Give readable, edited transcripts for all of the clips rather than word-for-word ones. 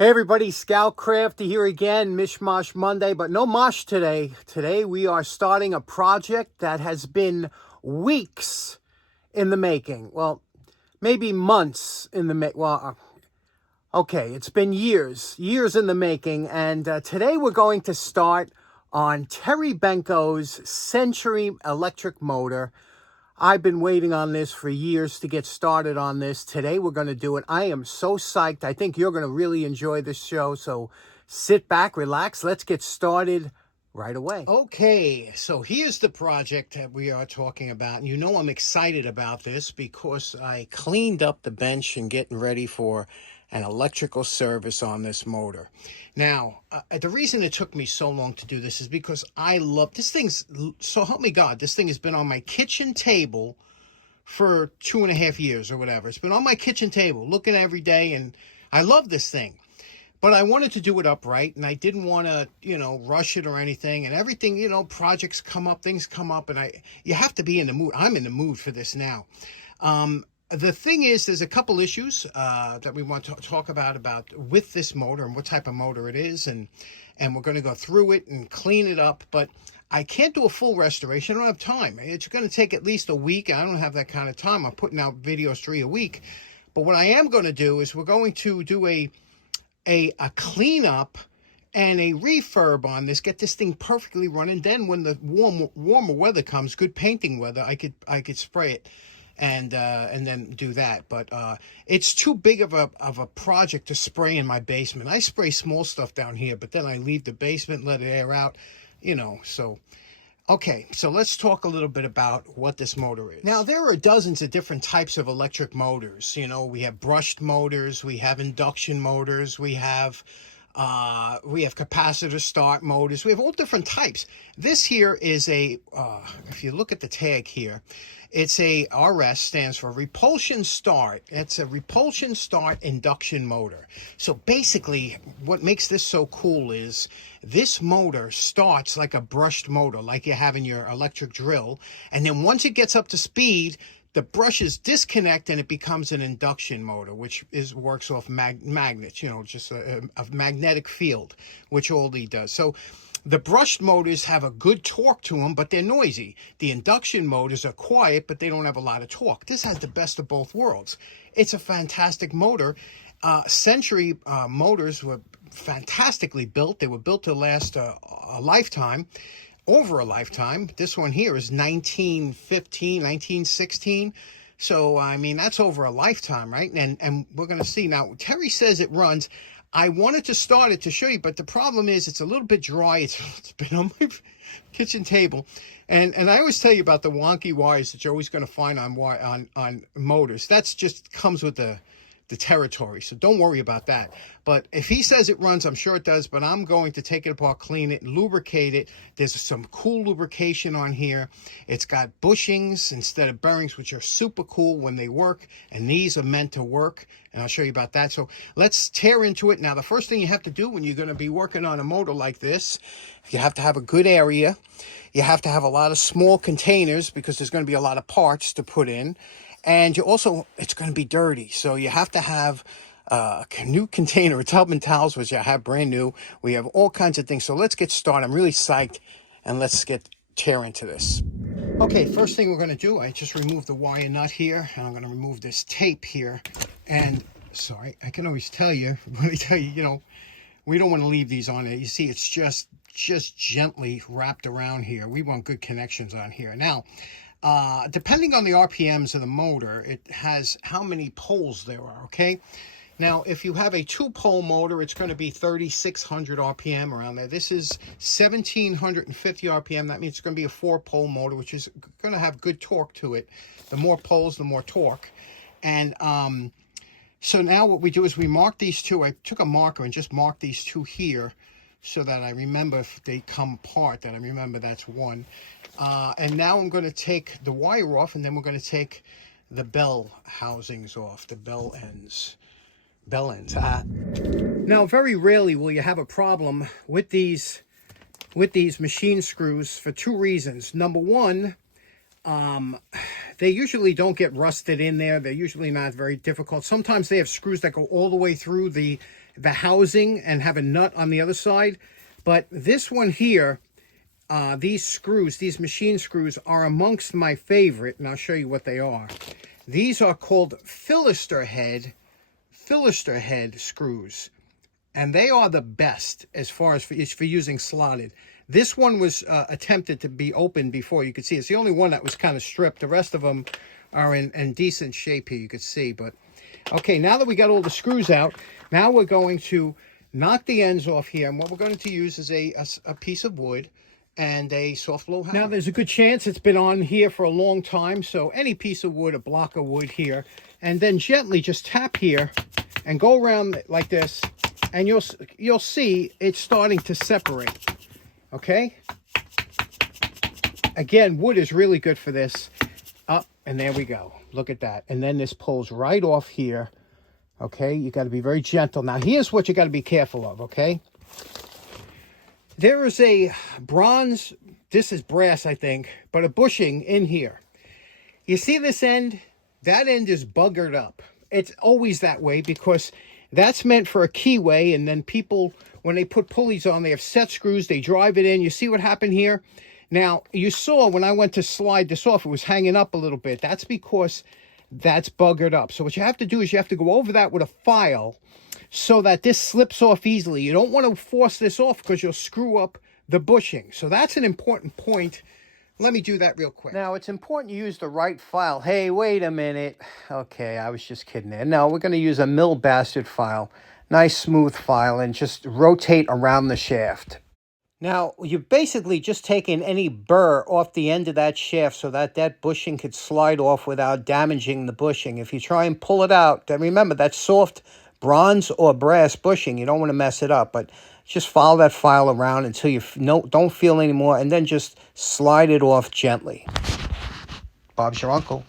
Hey everybody, Scout Crafty here again, Mishmash Monday, but no mosh today. Today we are starting a project that has been weeks in the making. Well, maybe months in the okay, it's been years in the making, and today we're going to start on Terry Benko's Century electric motor. I've been waiting on this for years to get started on this. Today we're going to do it. I am so psyched. I think you're going to really enjoy this show. So sit back, relax. Let's get started right away. Okay, so here's the project that we are talking about. And you know I'm excited about this because I cleaned up the bench and getting ready for an electrical service on this motor. Now, the reason it took me so long to do this is because I love this thing's, so help me God, this thing has been on my kitchen table for 2.5 years or whatever. It's been on my kitchen table looking every day, and I love this thing. But I wanted to do it upright, and I didn't want to, rush it or anything. And everything, projects come up, things come up, and you have to be in the mood. I'm in the mood for this now. The thing is, there's a couple issues that we want to talk about with this motor and what type of motor it is, and we're going to go through it and clean it up. But I can't do a full restoration. I don't have time. It's going to take at least a week. I don't have that kind of time. I'm putting out videos 3 a week. But what I am going to do is we're going to do a cleanup and a refurb on this, get this thing perfectly running. Then when the warmer weather comes, good painting weather, I could spray it and then do that. But it's too big of a project to spray in my basement. I spray small stuff down here, but then I leave the basement, let it air out, so. Okay, so let's talk a little bit about what this motor is. Now, there are dozens of different types of electric motors. We have brushed motors, we have induction motors, we have capacitor start motors. We have all different types. This here is if you look at the tag here, it's a RS, stands for repulsion start. It's a repulsion start induction motor. So basically, what makes this so cool is this motor starts like a brushed motor, like you have in your electric drill. And then once it gets up to speed, the brushes disconnect and it becomes an induction motor, which works off magnets, just a magnetic field, which all he does. So the brushed motors have a good torque to them, but they're noisy. The induction motors are quiet, but they don't have a lot of torque. This has the best of both worlds. It's a fantastic motor. Century motors were fantastically built. They were built to last a lifetime. Over a lifetime. This one here is 1915, 1916. So, I mean, that's over a lifetime, right? And we're going to see. Now, Terry says it runs. I wanted to start it to show you, but the problem is it's a little bit dry. It's been on my kitchen table. And I always tell you about the wonky wires that you're always going to find on motors. That's just comes with the territory, so don't worry about that. But if he says it runs, I'm sure it does, but I'm going to take it apart, clean it, lubricate it. There's some cool lubrication on here. It's got bushings instead of bearings, which are super cool when they work, and these are meant to work, and I'll show you about that. So let's tear into it. Now, the first thing you have to do when you're going to be working on a motor like this, you have to have a good area. You have to have a lot of small containers because there's going to be a lot of parts to put in. And it's going to be dirty. So you have to have a new container, a tub and towels, which I have brand new. We have all kinds of things. So let's get started. I'm really psyched. And let's tear into this. Okay, first thing we're going to do, I just removed the wire nut here. And I'm going to remove this tape here. And, sorry, I can always tell you, we don't want to leave these on there. You see, it's just gently wrapped around here. We want good connections on here. Now, depending on the RPMs of the motor, it has how many poles there are, okay? Now, if you have a 2-pole motor, it's going to be 3,600 RPM around there. This is 1,750 RPM. That means it's going to be a 4-pole motor, which is going to have good torque to it. The more poles, the more torque. And so now what we do is we mark these two. I took a marker and just marked these two here so that I remember if they come apart, that I remember that's one. And now I'm going to take the wire off, and then we're going to take the bell housings off, the bell ends. Now, very rarely will you have a problem with these machine screws for 2 reasons. Number one, they usually don't get rusted in there. They're usually not very difficult. Sometimes they have screws that go all the way through the the housing and have a nut on the other side. But this one here, these screws, these machine screws, are amongst my favorite, and I'll show you what they are. These are called Philister head screws, and they are the best as far as for using slotted. This one was attempted to be opened before. You could see it's the only one that was kind of stripped. The rest of them are in decent shape here, you could see. But okay, now that we got all the screws out, now we're going to knock the ends off here, and what we're going to use is a piece of wood and a soft blow hammer. Now there's a good chance it's been on here for a long time, so any piece of wood, a block of wood here, and then gently just tap here and go around like this, and you'll see it's starting to separate. Okay, again, wood is really good for this. Up, and there we go. Look at that. And then this pulls right off here. Okay, you got to be very gentle. Now here's what you got to be careful of. Okay, there is a bronze, this is brass I think, but a bushing in here. You see this end? That end is buggered up. It's always that way because that's meant for a keyway, and then people, when they put pulleys on, they have set screws, they drive it in. You see what happened here? Now, you saw when I went to slide this off, it was hanging up a little bit. That's because that's buggered up. So what you have to do is you have to go over that with a file so that this slips off easily. You don't want to force this off because you'll screw up the bushing. So that's an important point. Let me do that real quick. Now, it's important you use the right file. Hey, wait a minute. Okay, I was just kidding there. No, we're going to use a mill bastard file. Nice smooth file, and just rotate around the shaft. Now, you're basically just taking any burr off the end of that shaft so that that bushing could slide off without damaging the bushing. If you try and pull it out, then remember, that's soft bronze or brass bushing. You don't want to mess it up, but just follow that file around until you don't feel anymore, and then just slide it off gently. Bob's your uncle.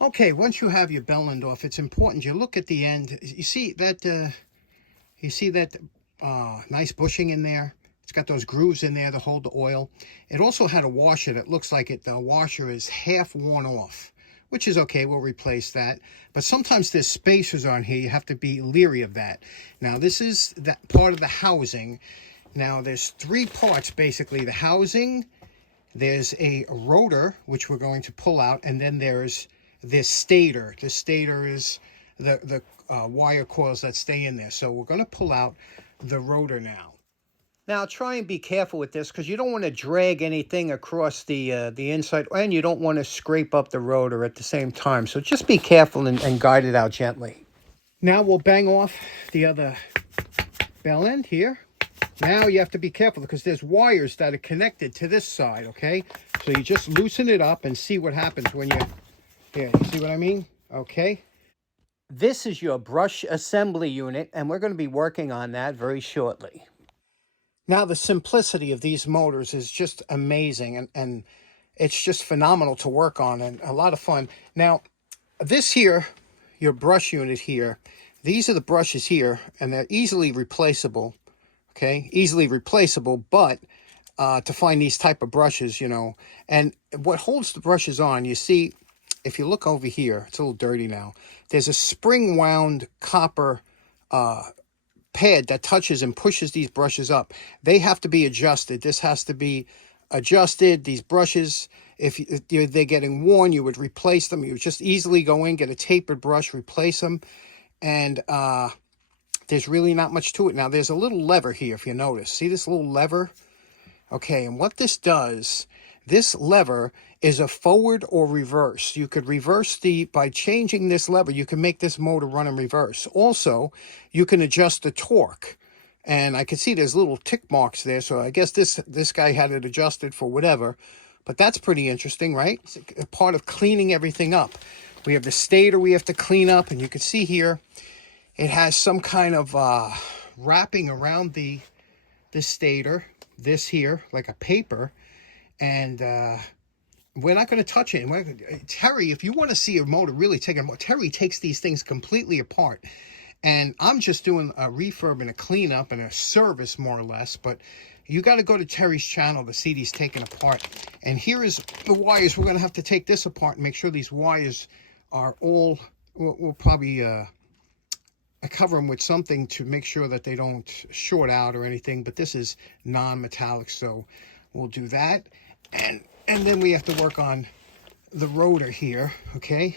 Okay, once you have your bell end off, it's important you look at the end. You see that nice bushing in there? It's got those grooves in there to hold the oil. It also had a washer that looks like the washer is half worn off, which is okay. We'll replace that. But sometimes there's spacers on here. You have to be leery of that. Now, this is that part of the housing. Now, there's three parts, basically. The housing, there's a rotor, which we're going to pull out, and then there's this stator. The stator is the wire coils that stay in there. So we're going to pull out the rotor now. Now, try and be careful with this because you don't want to drag anything across the inside, and you don't want to scrape up the rotor at the same time. So just be careful and guide it out gently. Now we'll bang off the other bell end here. Now you have to be careful because there's wires that are connected to this side, okay? So you just loosen it up and see what happens when you... Here, you see what I mean? Okay. This is your brush assembly unit, and we're going to be working on that very shortly. Now, the simplicity of these motors is just amazing, and it's just phenomenal to work on and a lot of fun. Now, this here, your brush unit here, these are the brushes here, and they're easily replaceable, okay? Easily replaceable, but to find these type of brushes, you know, and what holds the brushes on, you see, if you look over here, it's a little dirty now, there's a spring-wound copper pad that touches and pushes these brushes up. They have to be adjusted. This has to be adjusted. These brushes, if they're getting worn, you would replace them. You would just easily go in, get a tapered brush, replace them, and there's really not much to it. Now, there's a little lever here, if you notice. See this little lever? Okay, and what this does, this lever is a forward or reverse. You could reverse by changing this lever, you can make this motor run in reverse. Also, you can adjust the torque. And I can see there's little tick marks there, so I guess this guy had it adjusted for whatever. But that's pretty interesting, right? It's a part of cleaning everything up. We have the stator we have to clean up, and you can see here, it has some kind of wrapping around the stator, this here, like a paper, and we're not going to touch it. Terry, if you want to see a motor really take it, Terry takes these things completely apart. And I'm just doing a refurb and a cleanup and a service, more or less. But you got to go to Terry's channel to see these taken apart. And here is the wires. We're going to have to take this apart and make sure these wires are all, we'll probably I cover them with something to make sure that they don't short out or anything, but this is non-metallic, so we'll do that. And then we have to work on the rotor here, okay?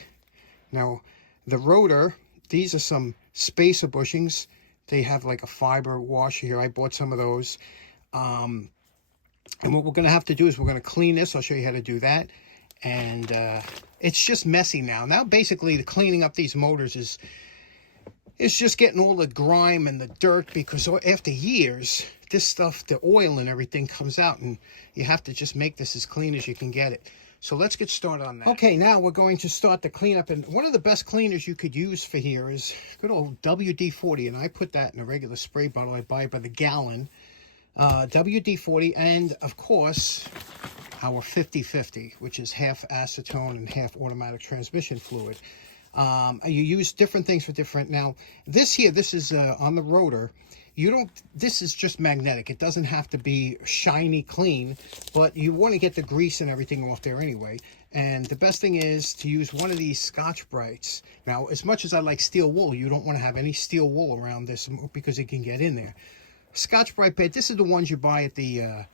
Now, the rotor, these are some spacer bushings. They have like a fiber washer here. I bought some of those. And what we're going to have to do is we're going to clean this. I'll show you how to do that. And it's just messy now. Now, basically, the cleaning up these motors is just getting all the grime and the dirt, because after years, this stuff, the oil and everything comes out, and you have to just make this as clean as you can get it. So let's get started on that. Okay, now we're going to start the cleanup, and one of the best cleaners you could use for here is good old WD-40, and I put that in a regular spray bottle I buy by the gallon. WD-40, and of course, our 50-50, which is half acetone and half automatic transmission fluid. You use different things for different. Now, this is on the rotor. This is just magnetic. It doesn't have to be shiny clean, but you want to get the grease and everything off there anyway. And the best thing is to use one of these Scotch-Brites. Now, as much as I like steel wool, you don't want to have any steel wool around this because it can get in there. Scotch-Brite pad, this is the ones you buy at the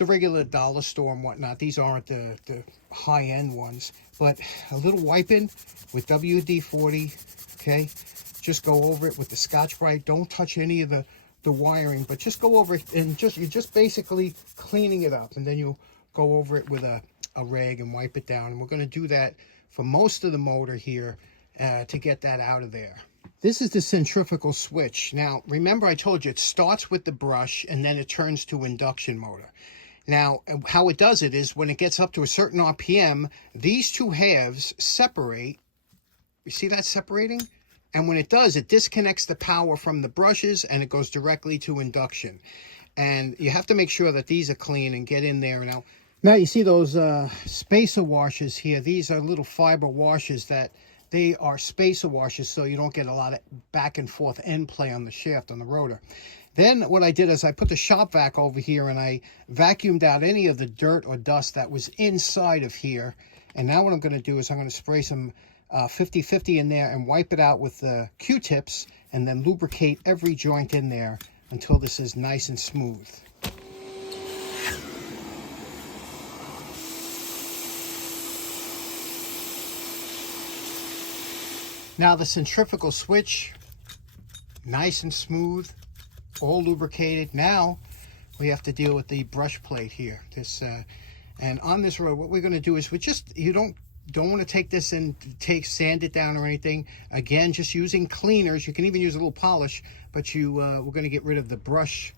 regular dollar store and whatnot. These aren't the high-end ones, but a little wiping with WD-40, okay? Just go over it with the Scotch-Brite. Don't touch any of the wiring, but just go over it, and you're just basically cleaning it up, and then you go over it with a rag and wipe it down. And we're going to do that for most of the motor here to get that out of there. This is the centrifugal switch. Now, remember I told you it starts with the brush and then it turns to induction motor. Now, how it does it is when it gets up to a certain RPM, these two halves separate. You see that separating? And when it does, it disconnects the power from the brushes and it goes directly to induction. And you have to make sure that these are clean and get in there. Now you see those spacer washers here. These are little fiber washers that they are spacer washers, so you don't get a lot of back and forth end play on the shaft, on the rotor. Then what I did is I put the shop vac over here and I vacuumed out any of the dirt or dust that was inside of here. And now what I'm going to do is I'm going to spray some 50-50 in there and wipe it out with the Q-tips, and then lubricate every joint in there until this is nice and smooth. Now the centrifugal switch, nice and smooth, all lubricated. Now we have to deal with the brush plate here. And on this road, what we're going to do is you don't want to take this and sand it down or anything. Again, just using cleaners. You can even use a little polish, but we're going to get rid of the brush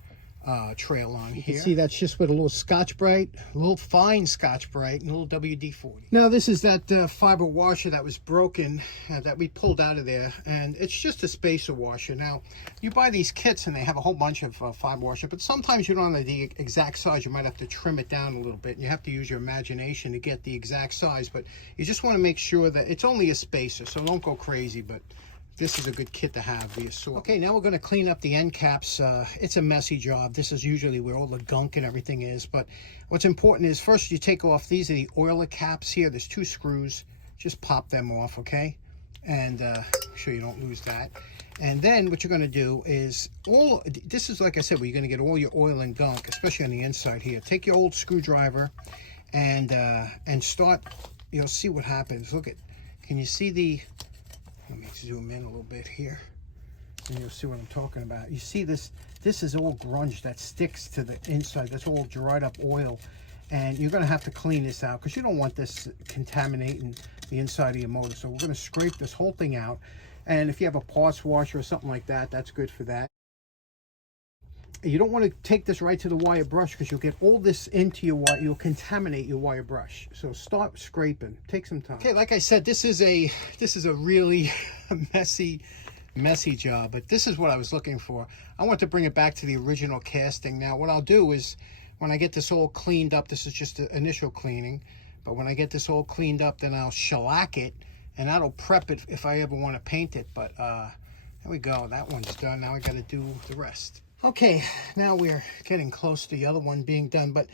trail on here. You can see that's just with a little Scotch-Brite, a little fine Scotch-Brite, and a little WD-40. Now this is that fiber washer that was broken that we pulled out of there, and it's just a spacer washer. Now you buy these kits and they have a whole bunch of fiber washer, but sometimes you don't know the exact size. You might have to trim it down a little bit, and you have to use your imagination to get the exact size, but you just want to make sure that it's only a spacer, so don't go crazy, but this is a good kit to have, the assortment. Okay, now we're going to clean up the end caps. It's a messy job. This is usually where all the gunk and everything is. But what's important is first you take off, these are the oiler caps here. There's 2 screws. Just pop them off, okay? And make sure you don't lose that. And then what you're going to do is, this is like I said, where you're going to get all your oil and gunk, especially on the inside here. Take your old screwdriver and start, you'll see what happens. Look at, can you see the... Let me zoom in a little bit here, and you'll see what I'm talking about. You see this is all grunge that sticks to the inside. That's all dried up oil, and you're going to have to clean this out because you don't want this contaminating the inside of your motor. So we're going to scrape this whole thing out, and if you have a parts washer or something like that, that's good for that. You don't want to take this right to the wire brush because you'll get all this into your wire. You'll contaminate your wire brush. So start scraping. Take some time. Okay, like I said, this is a really messy job, but this is what I was looking for. I want to bring it back to the original casting. Now, what I'll do is when I get this all cleaned up, this is just the initial cleaning, but when I get this all cleaned up, then I'll shellac it, and that'll prep it if I ever want to paint it. But there we go. That one's done. Now I got to do the rest. Okay, now we're getting close to the other one being done, but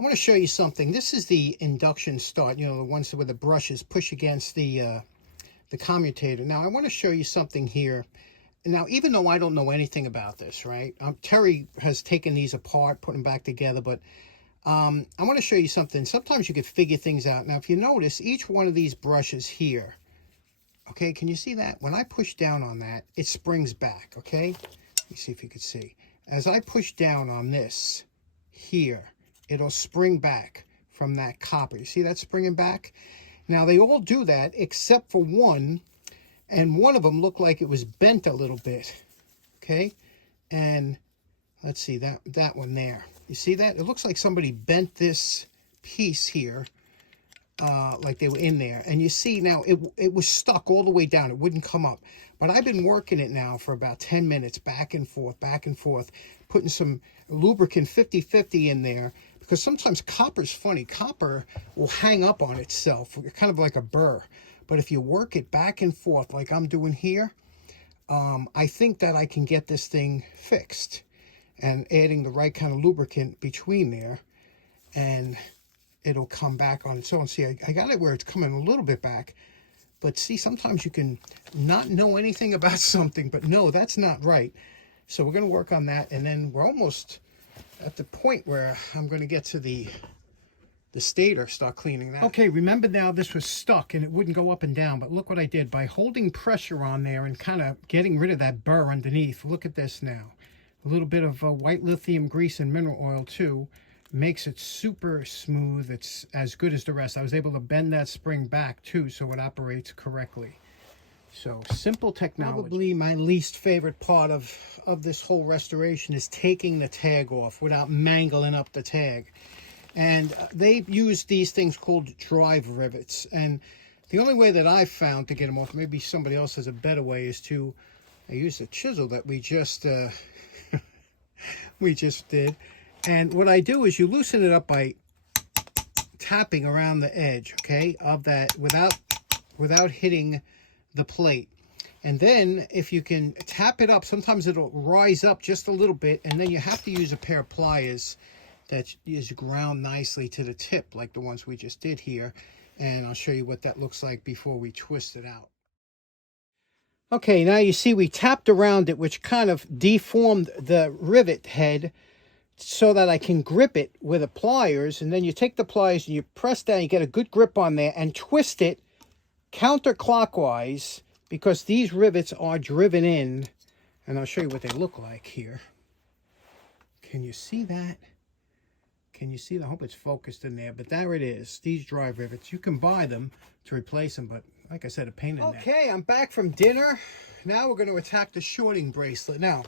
I want to show you something. This is the induction start, you know, the ones where the brushes push against the commutator. Now, I want to show you something here. now, even though I don't know anything about this, right? Terry has taken these apart, put them back together, but I want to show you something. Sometimes you can figure things out. Now, if you notice, each one of these brushes here, okay, can you see that? When I push down on that, it springs back, okay? Let me see if you can see. As I push down on this here, it'll spring back from that copper. You see that springing back? Now, they all do that except for one, and one of them looked like it was bent a little bit, okay? And let's see, that one there. You see that? It looks like somebody bent this piece here, like they were in there. And you see now, it was stuck all the way down. It wouldn't come up. But I've been working it now for about 10 minutes, back and forth, putting some lubricant 50-50 in there. Because sometimes copper's funny. Copper will hang up on itself, kind of like a burr. But if you work it back and forth like I'm doing here, I think that I can get this thing fixed. And adding the right kind of lubricant between there, and it'll come back on its own. See, I got it where it's coming a little bit back. But see, sometimes you can not know anything about something, but no, that's not right. So we're going to work on that, and then we're almost at the point where I'm going to get to the stator, start cleaning that. Okay, remember now this was stuck and it wouldn't go up and down, but look what I did. By holding pressure on there and kind of getting rid of that burr underneath, look at this now. A little bit of white lithium grease and mineral oil too makes it super smooth. It's as good as the rest. I was able to bend that spring back too so it operates correctly. So simple technology. Probably my least favorite part of this whole restoration is taking the tag off without mangling up the tag. And they use these things called drive rivets. And the only way that I've found to get them off, maybe somebody else has a better way, is to use a chisel that we just did. And what I do is you loosen it up by tapping around the edge, okay, of that without hitting the plate. And then if you can tap it up, sometimes it'll rise up just a little bit, and then you have to use a pair of pliers that is ground nicely to the tip, like the ones we just did here. And I'll show you what that looks like before we twist it out. Okay, now you see we tapped around it, which kind of deformed the rivet head so that I can grip it with the pliers. And then you take the pliers and you press down, you get a good grip on there, and twist it counterclockwise, because these rivets are driven in. And I'll show you what they look like here. Can you see that? Can you see that? I hope it's focused in there, but there it is. These drive rivets, you can buy them to replace them, but like I said, a pain in the neck. Okay, I'm back from dinner. Now we're going to attack the shorting bracelet. Now,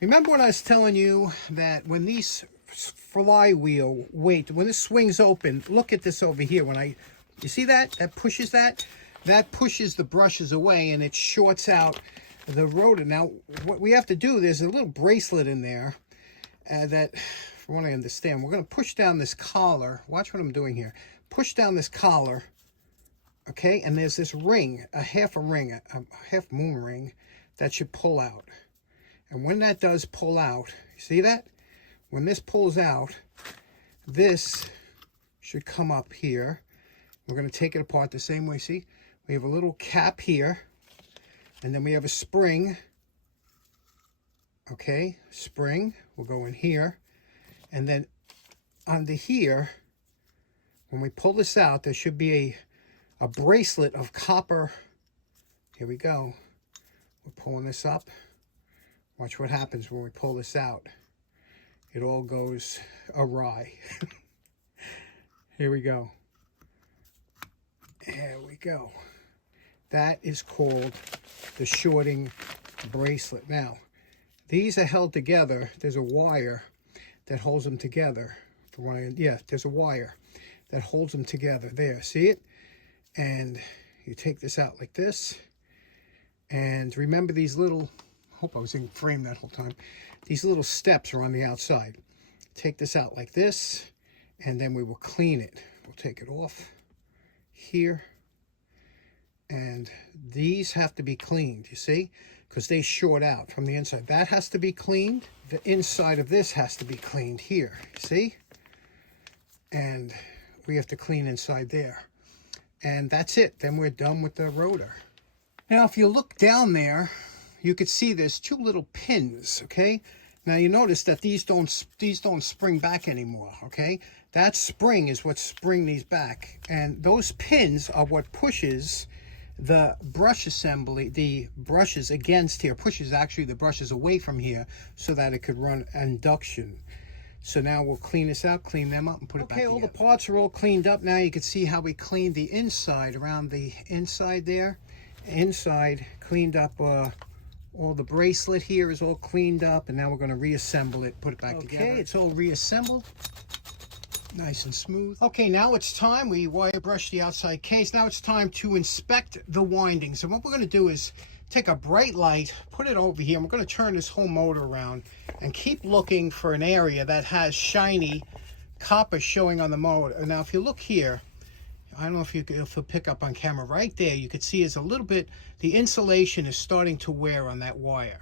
remember when I was telling you that when these flywheel weight, when this swings open, look at this over here. You see that? That pushes the brushes away, and it shorts out the rotor. Now, what we have to do, there's a little bracelet in there that, from what I understand, we're going to push down this collar. Watch what I'm doing here. Push down this collar, okay? And there's this ring, a half moon ring, that should pull out. And when that does pull out, you see that? When this pulls out, this should come up here. We're going to take it apart the same way. See? We have a little cap here, and then we have a spring. Okay, spring will go in here. And then under here, when we pull this out, there should be a bracelet of copper. Here we go. We're pulling this up. Watch what happens when we pull this out. It all goes awry. Here we go. There we go. That is called the shorting bracelet. Now, these are held together. There's a wire that holds them together. There's a wire that holds them together. There, see it? And you take this out like this. And remember these little, I hope I was in frame that whole time. These little steps are on the outside. Take this out like this, and then we will clean it. We'll take it off here. And these have to be cleaned, you see? Because they short out from the inside. That has to be cleaned. The inside of this has to be cleaned here, see? And we have to clean inside there. And that's it. Then we're done with the rotor. Now, if you look down there, you could see there's two little pins, okay? Now you notice that these don't spring back anymore, okay? That spring is what spring these back. And those pins are what pushes the brush assembly, the brushes against here, pushes actually the brushes away from here so that it could run induction. So now we'll clean this out, clean them up, and put it back together. Okay, all the parts are all cleaned up now. You can see how we cleaned the inside, around the inside there. Inside, cleaned up, all the bracelet here is all cleaned up, and now we're going to reassemble it, put it back together. Okay, it's all reassembled. Nice and smooth. Okay, now it's time. We wire brush the outside case. Now it's time to inspect the windings. And what we're going to do is take a bright light, put it over here, and we're going to turn this whole motor around and keep looking for an area that has shiny copper showing on the motor. Now, if you look here, I don't know if you'll pick up on camera, right there, you could see is a little bit, the insulation is starting to wear on that wire.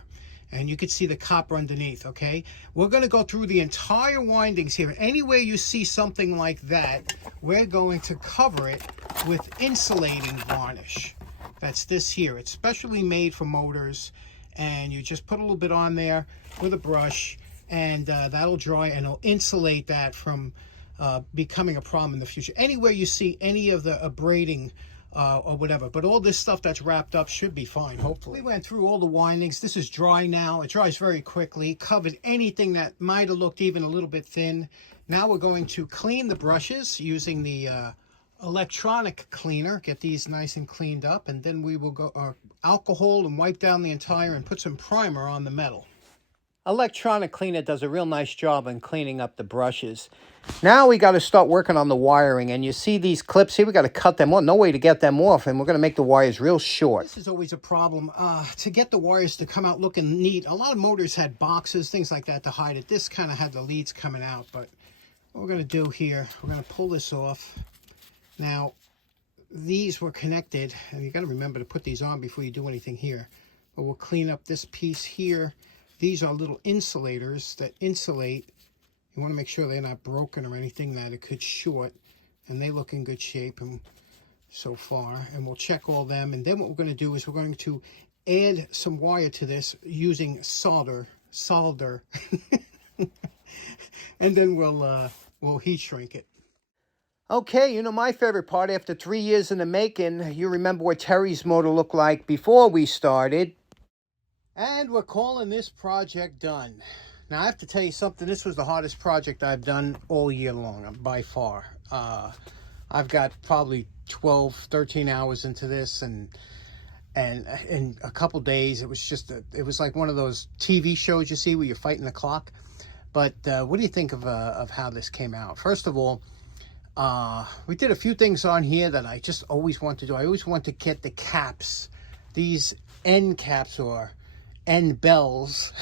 And you can see the copper underneath, okay? We're going to go through the entire windings here. Anywhere you see something like that, we're going to cover it with insulating varnish. That's this here. It's specially made for motors. And you just put a little bit on there with a brush, and that'll dry, and it'll insulate that from becoming a problem in the future. Anywhere you see any of the abrading or whatever, but all this stuff that's wrapped up should be fine, hopefully. We went through all the windings. This is dry now. It dries very quickly. Covered anything that might have looked even a little bit thin. Now we're going to clean the brushes using the electronic cleaner. Get these nice and cleaned up, and then we will go alcohol and wipe down the entire and put some primer on the metal. Electronic cleaner does a real nice job in cleaning up the brushes. Now we got to start working on the wiring, and you see these clips here, we got to cut them off. No way to get them off, and we're going to make the wires real short. This is always a problem to get the wires to come out looking neat. A lot of motors had boxes, things like that to hide it. This kind of had the leads coming out, but what we're going to do here, we're going to pull this off. Now, these were connected, and you got to remember to put these on before you do anything here. But we'll clean up this piece here. These are little insulators that insulate. You want to make sure they're not broken or anything that it could short, and they look in good shape and so far. And we'll check all them, and then what we're going to do is we're going to add some wire to this using solder, and then we'll heat shrink it. Okay, you know my favorite part, after 3 years in the making, you remember what Terry's motor looked like before we started. And we're calling this project done. Now I have to tell you something, this was the hardest project I've done all year long, by far. I've got probably 12, 13 hours into this, and in a couple days, it was just, it was like one of those TV shows you see where you're fighting the clock. But what do you think of how this came out? First of all, we did a few things on here that I just always want to do. I always want to get the caps, these end caps or end bells.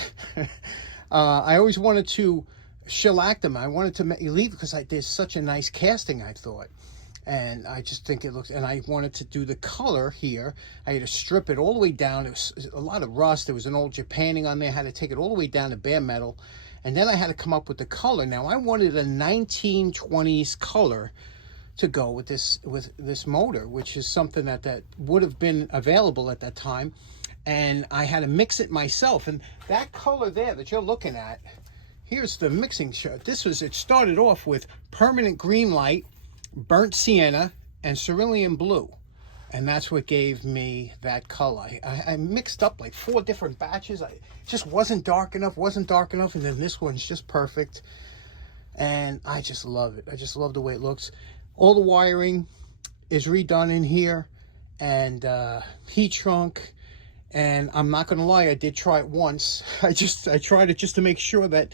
I always wanted to shellac them. I wanted to leave because there's such a nice casting, I thought. And I just think it looks, and I wanted to do the color here. I had to strip it all the way down. It was a lot of rust. There was an old Japanning on there. I had to take it all the way down to bare metal. And then I had to come up with the color. Now I wanted a 1920s color to go with this motor, which is something that would have been available at that time. And I had to mix it myself. And that color there that you're looking at, here's the mixing shot. It started off with permanent green light, burnt sienna, and cerulean blue. And that's what gave me that color. I mixed up like 4 different batches. It just wasn't dark enough, and then this one's just perfect. And I just love it. I just love the way it looks. All the wiring is redone in here, and heat shrunk. And I'm not going to lie, I did try it once. I tried it just to make sure that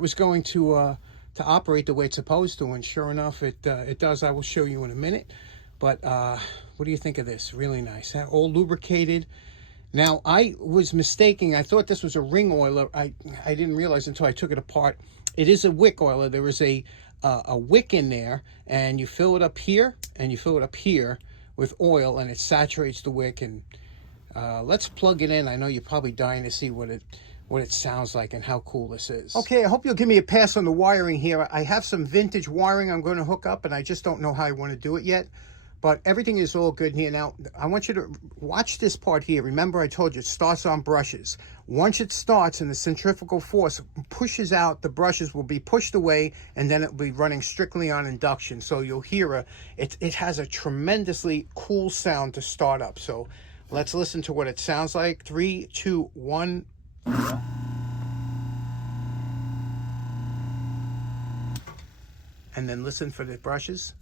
was going to operate the way it's supposed to, and sure enough, it does. I will show you in a minute. But what do you think of this? Really nice. All lubricated. Now, I was mistaking. I thought this was a ring oiler. I didn't realize until I took it apart. It is a wick oiler. There is a wick in there, and you fill it up here, and you fill it up here with oil, and it saturates the wick. And let's plug it in. I know you're probably dying to see what it sounds like and how cool this is. Okay, I hope you'll give me a pass on the wiring here. I have some vintage wiring I'm going to hook up, and I just don't know how I want to do it yet. But everything is all good here. Now, I want you to watch this part here. Remember, I told you it starts on brushes. Once it starts and the centrifugal force pushes out, the brushes will be pushed away, and then it will be running strictly on induction. So you'll hear it has a tremendously cool sound to start up. So let's listen to what it sounds like. 3, 2, 1. And then listen for the brushes.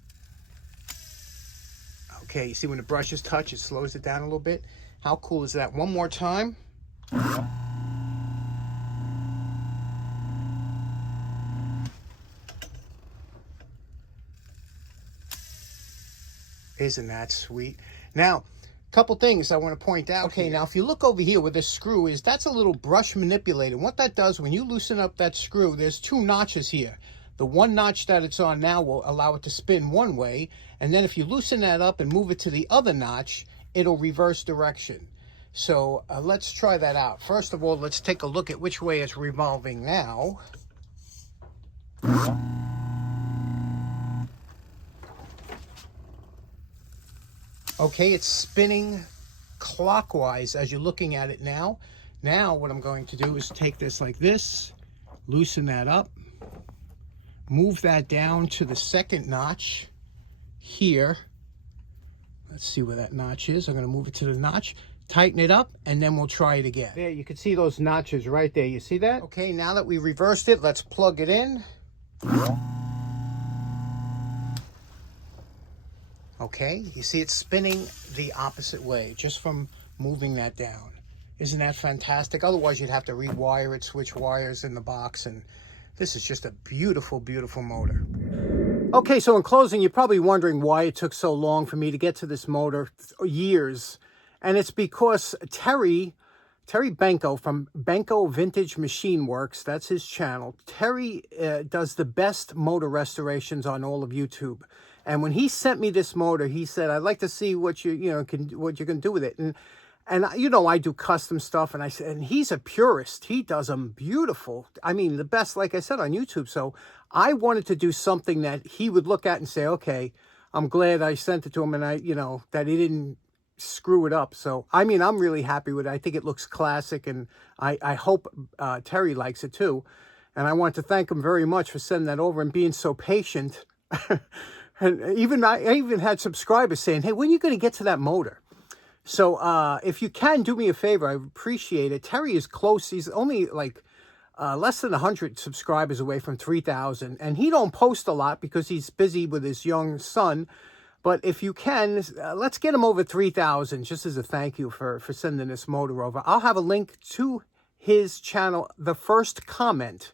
Okay, you see when the brushes touch, it slows it down a little bit. How cool is that? One more time. Isn't that sweet? Now, a couple things I want to point out. Okay, now if you look over here where this screw is, that's a little brush manipulator. What that does, when you loosen up that screw, there's 2 notches here. The one notch that it's on now will allow it to spin one way, and then if you loosen that up and move it to the other notch, it'll reverse direction. So let's try that out. First of all, let's take a look at which way it's revolving now. Okay, it's spinning clockwise as you're looking at it now. Now what I'm going to do is take this like this, loosen that up, move that down to the second notch here. Let's see where that notch is. I'm going to move it to the notch, tighten it up, and then we'll try it again. There, you can see those notches right there. You see that? Okay, now that we reversed it, let's plug it in. Okay, you see it's spinning the opposite way just from moving that down. Isn't that fantastic? Otherwise, you'd have to rewire it, switch wires in the box, and this is just a beautiful, beautiful motor. Okay, so in closing, you're probably wondering why it took so long for me to get to this motor, years. And it's because Terry Benko from Benko Vintage Machine Works, that's his channel. Terry does the best motor restorations on all of YouTube. And when he sent me this motor, he said, "I'd like to see what you can do with it." And you know, I do custom stuff, and I said, and he's a purist. He does them beautiful. I mean, the best, like I said, on YouTube. So I wanted to do something that he would look at and say, "Okay, I'm glad I sent it to him, and that he didn't screw it up." So I mean, I'm really happy with it. I think it looks classic, and I hope Terry likes it too. And I want to thank him very much for sending that over and being so patient. And I even had subscribers saying, "Hey, when are you going to get to that motor?" So if you can do me a favor, I appreciate it. Terry is close. He's only like less than 100 subscribers away from 3,000. And he don't post a lot because he's busy with his young son. But if you can, let's get him over 3,000 just as a thank you for sending this motor over. I'll have a link to his channel, the first comment.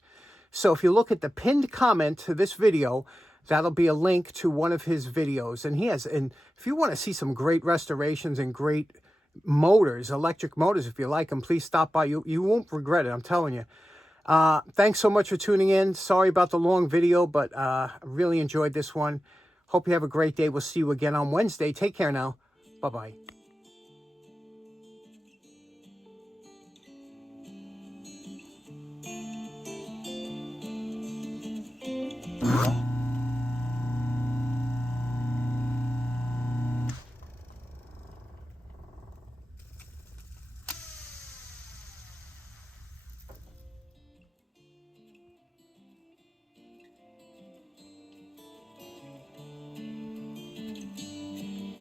So if you look at the pinned comment to this video, that'll be a link to one of his videos. And if you want to see some great restorations and great motors, electric motors, if you like them, please stop by. You won't regret it, I'm telling you. Thanks so much for tuning in. Sorry about the long video, but I really enjoyed this one. Hope you have a great day. We'll see you again on Wednesday. Take care now. Bye-bye.